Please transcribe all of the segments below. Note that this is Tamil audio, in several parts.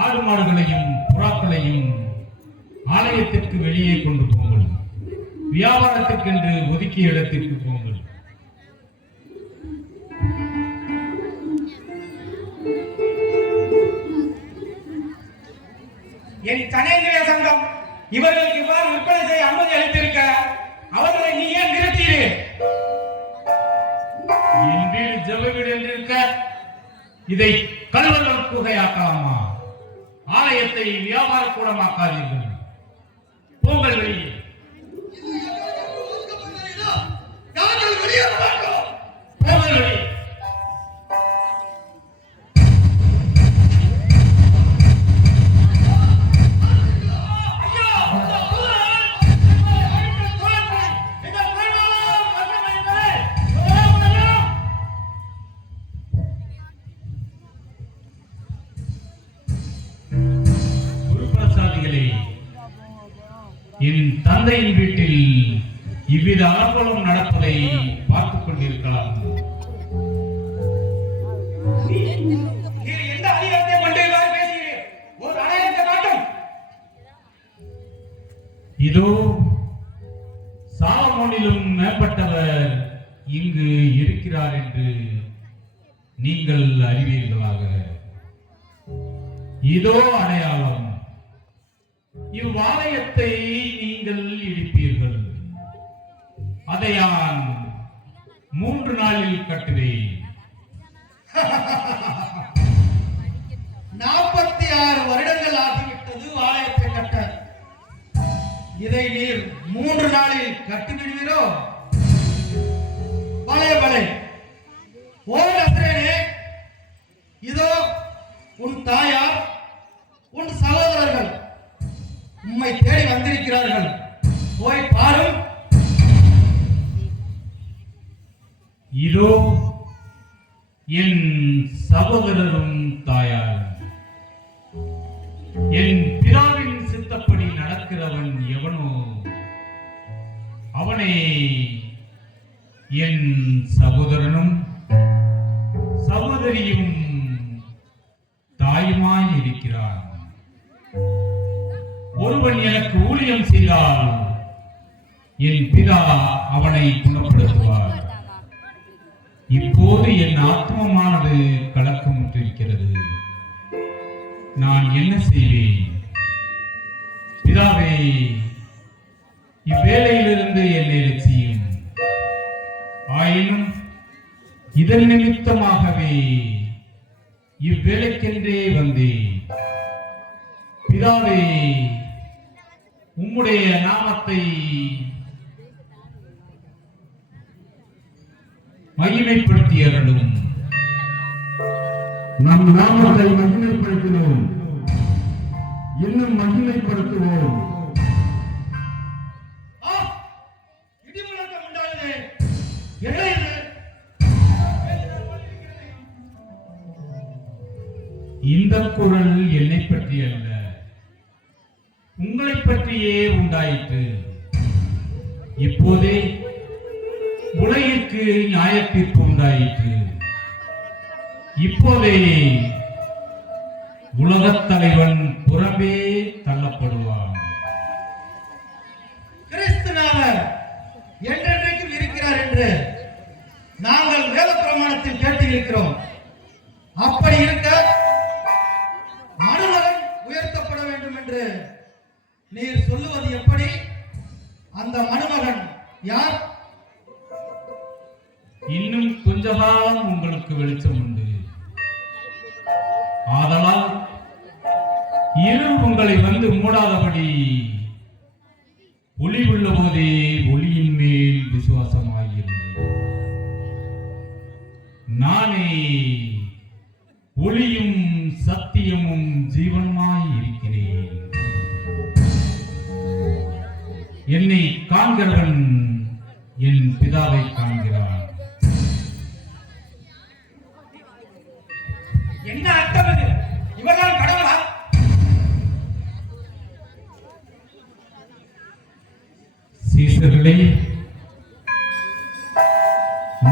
ஆடு மாடுகளையும் புறாக்களையும் ஆலயத்திற்கு வெளியே கொண்டு போங்கள். வியாபாரத்திற்கென்று ஒதுக்கிய இடத்திற்கு போங்கள். என் தனேந்திரிய சங்கம் இவர்களுக்கு இவ்வாறு விற்பனை செய்ய அனுமதி அளித்திருக்க அவர்களை நீ ஏன் நிறுத்தீரே? என் வீடு ஜெப வீடு என்று இருக்க இதை கல்வர்கள் குகையாக்கலாமா? ஆலயத்தை வியாபார கூடமாக்காதீர்கள். போங்கள் வெளியே. போங்கள் வெளியே. என் தந்தையின் வீட்டில் இவ்வித அலங்கோலம் நடப்பதை பார்த்துக் கொண்டிருக்கலாம். இதோ சாலமோனிலும் மேம்பட்டவர் இங்கு இருக்கிறார் என்று நீங்கள் அறிவீர்களாக. இதோ அடையாளம். இவ்வாலயத்தை நீங்கள் இடிப்பீர்கள். அதை நான் 3 நாளில் கட்டுவேன். 46 வருடங்கள் ஆகிவிட்டது ஆலயத்தை கட்ட. இதை நீர் 3 நாளில் கட்டிவிடுவீரோ? பலே பலே. ஓ நசரேனே, இதோ உன் தாயார் உன் சகோதரர்கள் உம்மை தேடி வந்திருக்கிறார்கள். போய் பாரும். இதோ என் சகோதரரும் தாயாரும். என் பிதாவின் சித்தப்படி நடக்கிறவன் எவனோ அவனே என் சகோதரனும் சகோதரியும் தாயுமாய் இருக்கிறான். ஒருவன் எனக்கு ஊழியம் செய்தால் என் பிதா அவனை குணப்படுத்துவார். இப்போது என் ஆத்மமானது கலக்கமுற்றிருக்கிறது. நான் என்ன செய்வேன்? பிதாவே, இவ்வேளையிலிருந்து என்னை ரட்சியும். ஆயினும் இதன் நிமித்தமாகவே இவ்வேளைக்கென்றே வந்தேன். பிதாவே, உம்முடைய நாமத்தை மகிமைப்படுத்தி அருளும். நம் நாமத்தை மகிமைப்படுத்தினோம், இன்னும் மகிமைப்படுத்துவோம். இடிமுழக்கம் உண்டாகுது. என்ன இது? இந்த குரல் என்னை பற்றி அல்ல, உங்களை பற்றியே உண்டாயிற்று. இப்போதே உலகிற்கு நியாயத்தீர்ப்பு உண்டாயிற்று. இப்போதே உலகத் தலைவன் புறம்பே தள்ளப்படுவான். கிறிஸ்துநாதர் என்றென்றைக்கும் இருக்கிறார் என்று நாங்கள் வேத பிரமாணத்தில் கேட்டு இருக்கிறோம். அப்படி இருக்க மனுமகன் உயர்த்தப்பட வேண்டும் என்று நீர் சொல்லுவது எப்படி? அந்த மனுமகன் யார்? இன்னும் கொஞ்ச காலம் உங்களுக்கு வெளிச்சம் உண்டு. ஆதலால் இருள் உங்களை வந்து மூடாதபடி ஒளி உள்ள போதே ஒளியின் மேல் விசுவாசமாகிறது. நானே ஒளியும் சத்தியமும் ஜீவனுமாய் இருக்கிறேன். என்னை காண்கிறவன் என் பிதாவை காண்கிறான். என்ன அர்த்தம் இது? இவர்தான் கடவுளா? சீசர்களே,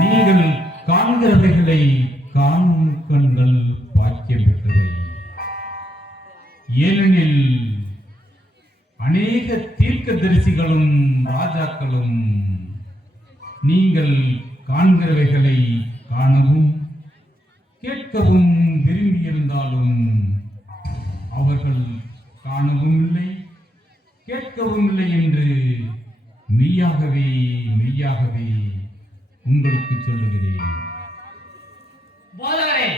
நீங்கள் காண்கிறவைகளை காணும் கண்கள் பாக்கியம் பெற்றவை. ஏனெனில் அநேக தீர்க்கதரிசிகளும் ராஜாக்களும் நீங்கள் காண்கிறவைகளை காணவும் கேட்கவும் விரும்பியிருந்தாலும் அவர்கள் காணவும் இல்லை கேட்கவும் இல்லை என்று மெய்யாகவே மெய்யாகவே உங்களுக்கு சொல்லுகிறேன். போதகரே,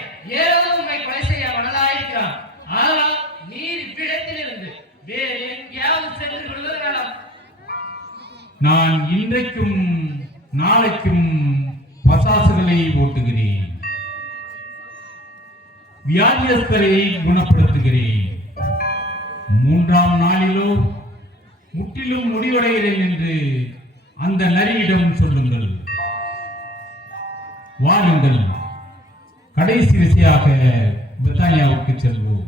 ஏதோ உண்மை கொலை செய்ய மனதாயிருக்கிறான். ஆனால் நீர் இவ்விடத்தில் இருந்து வேறு எங்கேயாவது சென்று விடுவது நலம். நான் இன்றைக்கும் நாளைக்கும் பசாசுகளை ஓட்டுகிறேன், வியாதியஸ்தரை குணப்படுத்துகிறேன். 3ஆம் நாளிலோ முற்றிலும் முடிவடைகிறேன் என்று அந்த நரியிடம் சொல்லுங்கள். வாருங்கள், கடைசி விசையாக பெத்தானியாவுக்கு செல்வோம்.